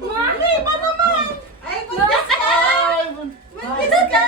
Mami, pa naman! Ay, buntis ka! Buntis ka!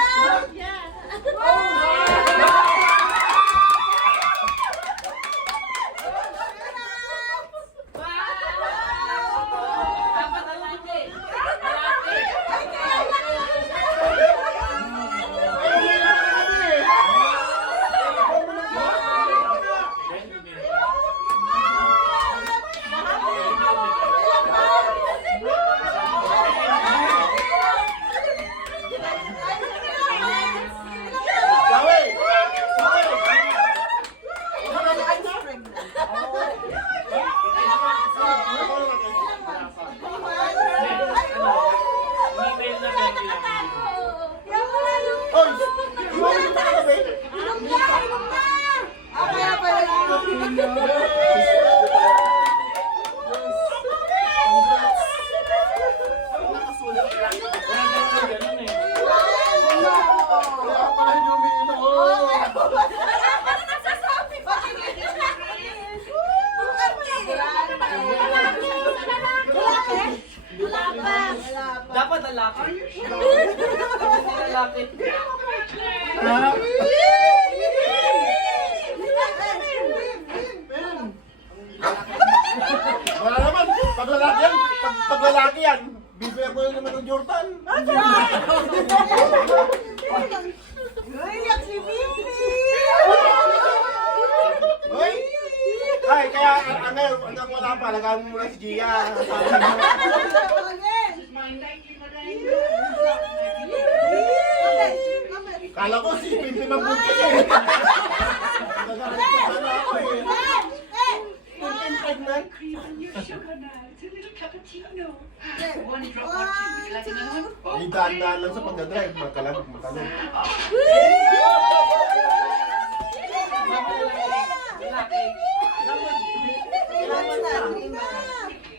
Dapat lalaki. Dapat lalaki. Lalaki. Wala naman, pag lalaki yan, bibigyan ko naman ng Jordan. Uy, yak si Bibi! Hoy! Ay, kaya hanggang wala pa, lagaan mo muna si Gia. Kala ko si Pimpin mabuti eh. Nagkakala ako eh. Pimpin pregnant. May daan-daan lang sa pagdadrive, matalag.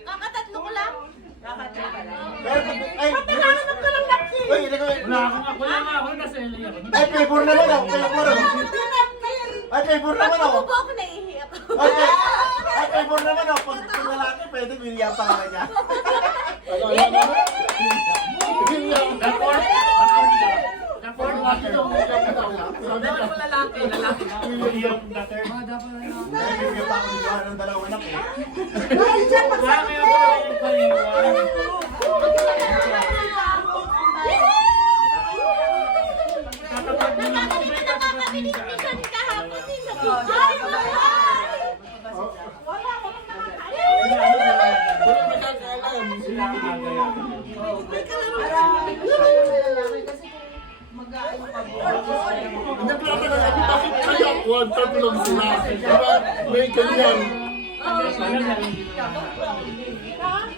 Kakatatlo ko lang. Pero ay, Hanap ka lang laki. Uy, Wala ako nasa LA ako. ay, favor naman ako, favor. Ay, favor naman ako. Ako ako naiiyak. Ay, favor naman ako. Pag lalaki, pwede binigyan pa ka niya. Dapat ko lalaki. Binigyan pa ako ni Johan ng dalawang anak eh. Bakit kaya one tatulong sila? Diba? May ganyan.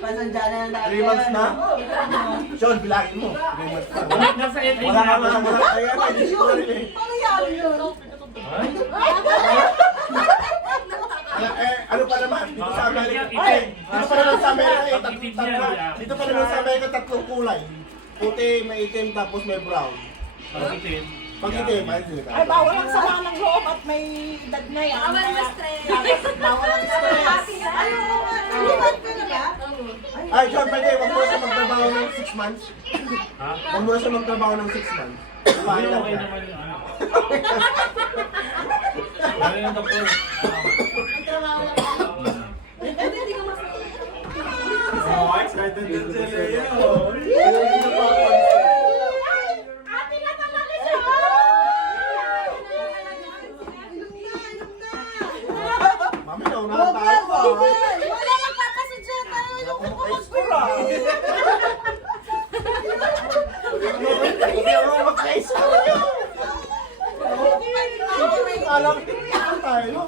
3 months na? Sean, bilangin mo. 3 months na. Nasa LA Wala ka na ba sa mga kaya? Hindi ko rin eh. Ano pa naman? Dito sa Amerika. Ay! Dito pa naman sa Amerika. Dito pa naman sa Amerika tatlong kulay. Puti, may itim, tapos may brown. Pag itim, ay sila. Ay, bawal ang sama ng loob at may edad na yan. Bawal ang stress. Bawal ang stress. Lipat ka na ba? Ay, John, pwede, wag mo siya magtrabaho ng 6 months. Wag mo siya magtrabaho ng 6 months. Paano lang Okay siya? naman yung ano. Ano yung doktor? Excited din sila. Ate na talaga siya! Mami, naunahan tayo. Wala magpapasadya tayo. Hindi ako magkaisa. Alam ko tayo.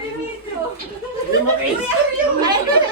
Hindi mo kaisa.